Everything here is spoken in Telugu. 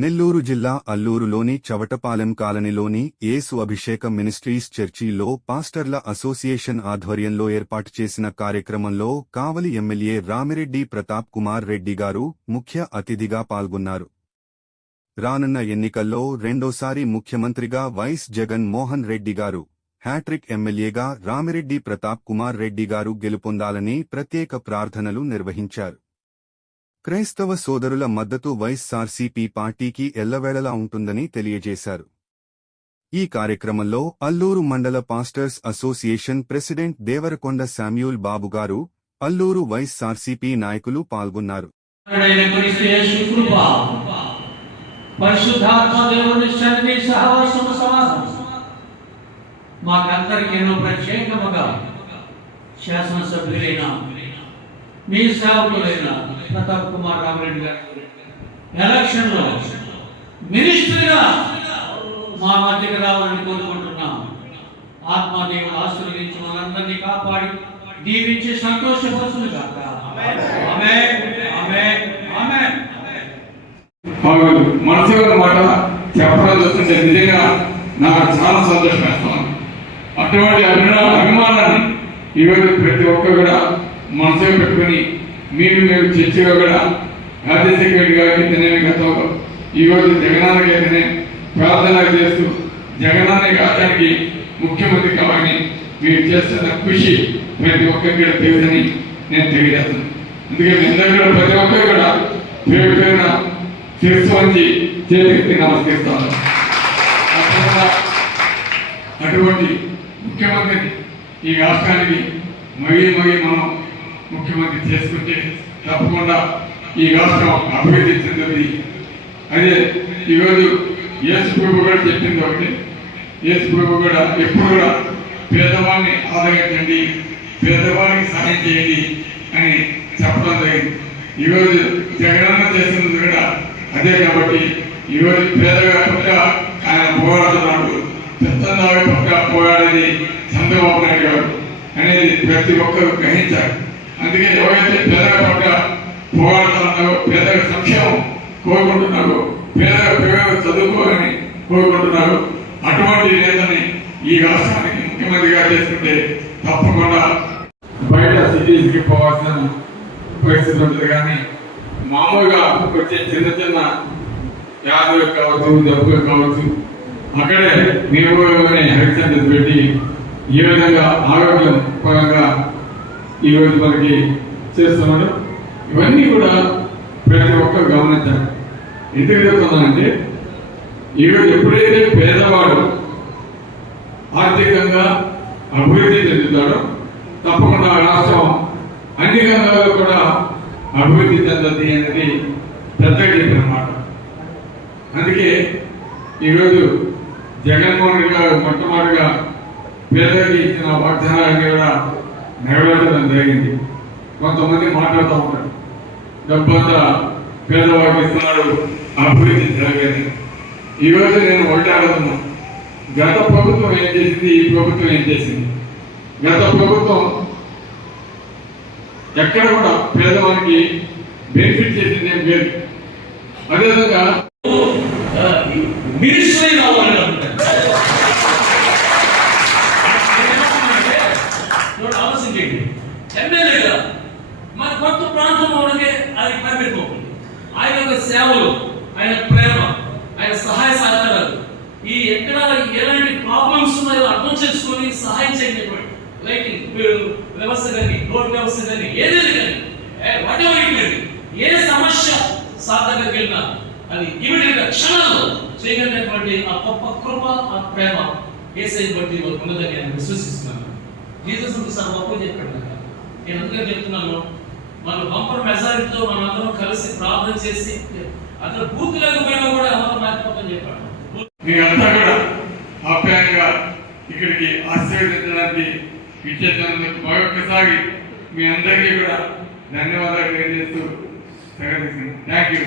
నెల్లూరు జిల్లా అల్లూరులోని చవటపాలెం కాలనీలోని యేసు అభిషేకం మినిస్ట్రీస్ చర్చిలో పాస్టర్ల అసోసియేషన్ ఆధ్వర్యంలో ఏర్పాటు చేసిన కార్యక్రమంలో కావలి ఎమ్మెల్యే రామిరెడ్డి ప్రతాప్ కుమార్ రెడ్డి గారు ముఖ్య అతిథిగా పాల్గొన్నారు. రానున్న ఎన్నికల్లో రెండోసారి ముఖ్యమంత్రిగా వైఎస్ జగన్ మోహన్ రెడ్డి గారు, హ్యాట్రిక్ ఎమ్మెల్యేగా రామిరెడ్డి ప్రతాప్ కుమార్ రెడ్డి గారు గెలుపొందాలని ప్రత్యేక ప్రార్థనలు నిర్వహించారు. క్రైస్తవ సోదరుల మద్దతు వైఎస్ఆర్సీపీ పార్టీకి ఎల్లవేళలా ఉంటుందని తెలియజేశారు. ఈ కార్యక్రమంలో అల్లూరు మండల pastors association president Devarakonda Samuel Babu గారు, అల్లూరు వైఎస్ఆర్సీపీ నాయకులు పాల్గొన్నారు. మీ సేవకులైన ప్రతాప్ కుమార్ రామిరెడ్డి గారి ఎలక్షన్ లో మినిస్టర్గా మా మధ్యకి రావాలని కోరుకుంటున్నాం. ఆత్మదేవుడు ఆశీర్వదించి మనందరినీ కాపాడి దీవించి సంతోషపరుచును గాక. ఆమేన్, ఆమేన్, ఆమేన్. మనసులో మాట చెప్పడం చూస్తుంటే నిజంగా నాకు చాలా సంతోషం వేస్తాను. అటువంటి అభిమానాన్ని ఈరోజు ప్రతి ఒక్కరు కూడా మనసులో పెట్టుకుని మేము చర్చగా కూడా రాజశేఖర్ గారికి తినేవి గతంలో ఈరోజు జగనాన్నకి అయితేనే ప్రార్థన చేస్తూ జగనాన్న రాష్ట్రానికి ముఖ్యమంత్రి కావాలని మీరు చేస్తున్న కృషి ప్రతి ఒక్కరికి కూడా తెలుసని నేను తెలియజేస్తున్నాను. అందుకే మీ అందరూ ప్రతి ఒక్కరు కూడా పేరు పేరున తెలుసుకొని చేతికి నమస్కరిస్తాను. అటువంటి ముఖ్యమంత్రిని ఈ రాష్ట్రానికి మరీ మనం ముఖ్యమంత్రి చేసుకుంటే తప్పకుండా ఈ రాష్ట్రం అభివృద్ధి చెందుతుంది. అదే ఈరోజు యేసు ప్రభు కూడా చెప్పింది ఒకటి, యేసు ప్రభు కూడా ఎప్పుడు కూడా పేదవాడిని ఆదరించండి, పేదవాడికి సహాయం చేయండి అని చెప్పడం జరిగింది. ఈరోజు జగనన్న చేస్తున్నది కూడా అదే. కాబట్టి ఈరోజు పేదగా పక్క ఆయన పోరాడుతున్నాడు, పెద్దవాడి పక్క పోరాడేది చంద్రబాబు నాయుడు గారు అనేది ప్రతి ఒక్కరు గ్రహించారు. అందుకే ఎవరైతే పేదల పట్ల పోరాడుతున్నారో, పేదల సంక్షేమం కోరుకుంటున్నారో, పేదల పిల్లలు చదువుకోవాలని కోరుకుంటున్నారు, అటువంటి నేతని ఈ రాష్ట్రానికి ముఖ్యమంత్రిగా చేసుకుంటే తప్పకుండా బయట సిటీస్కి పోవాల్సిన పరిస్థితి ఉంటుంది. కానీ మామూలుగా వచ్చే చిన్న చిన్న వ్యాధులు కావచ్చు, జబ్బులు కావచ్చు, అక్కడే నిర్మూలనే హెల్త్ సెంటర్స్ పెట్టి ఈ విధంగా ఆరోగ్యం పరంగా ఈరోజు మనకి చేస్తున్నాడు. ఇవన్నీ కూడా ప్రతి ఒక్కరు గమనించాలి. ఎందుకు చెప్తున్నానంటే ఈరోజు ఎప్పుడైతే పేదవాడు ఆర్థికంగా అభివృద్ధి చెందుతాడో తప్పకుండా రాష్ట్రం అన్ని రంగాల్లో కూడా అభివృద్ధి చెందుతుంది అనేది పెద్దగా చెప్పినమాట. అందుకే ఈరోజు జగన్మోహన్ రెడ్డి గారు మొట్టమొదటిగా పేదలకి ఇచ్చిన వాగ్దానాలన్నీ కూడా నెరవేర్చడం జరిగింది. కొంతమంది మాట్లాడుతూ ఉంటారు, డబ్బంతా పేదవాడికి ఇస్తున్నాడు, అభివృద్ధి జరగదు. ఈరోజు నేను ఒకటి అడుగుతున్నా, గత ప్రభుత్వం ఏం చేసింది, ఈ ప్రభుత్వం ఏం చేసింది? గత ప్రభుత్వం ఎక్కడ కూడా పేదవానికి బెనిఫిట్ చేసింది ఏం లేదు. అదేవిధంగా ఎమ్మెల్యేగా మన కొత్త ప్రాంతంలో అది పరిపెట్టుకోకుండా ఆయన యొక్క సేవలు, ఆయన ప్రేమ, ఆయన సహాయ సహకారాలు, ఈ ఎక్కడ ఎలాంటి ప్రాబ్లమ్స్ ఉన్నాయో అర్థం చేసుకొని సహాయం చేయకపోయి లైటింగ్ వ్యవస్థ కానీ, రోడ్ వ్యవస్థ కానీ, ఏదైనా కానీ వాట్ ఎవర్ కానీ ఏ సమస్య సార్ దగ్గరికి వెళ్ళినా అది ఇమీడియట్ గా క్షణాల్లో చేయగలిగినటువంటి ఆ గొప్ప కృప, ఆ ప్రేమ యేసయ్య బట్టి ఉన్నదని నేను విశ్వసిస్తున్నాను. జీసస్ సార్ గొప్ప చెప్పాడు. నేను అందుకే చెప్తున్నాను, మన బంపర్ మెజారిటీతో మనందరం కలిసి ప్రార్థన చేసి అతను పూర్తి లేకపోయినా కూడా ఎవరు మారిపోతాం చెప్పాడు. మీరంతా కూడా ఆప్యాయంగా ఇక్కడికి ఆశీర్వదించడానికి విచ్చేసినందుకు మరొకసారి మీ అందరికీ కూడా ధన్యవాదాలు తెలియజేస్తూ థ్యాంక్ యూ.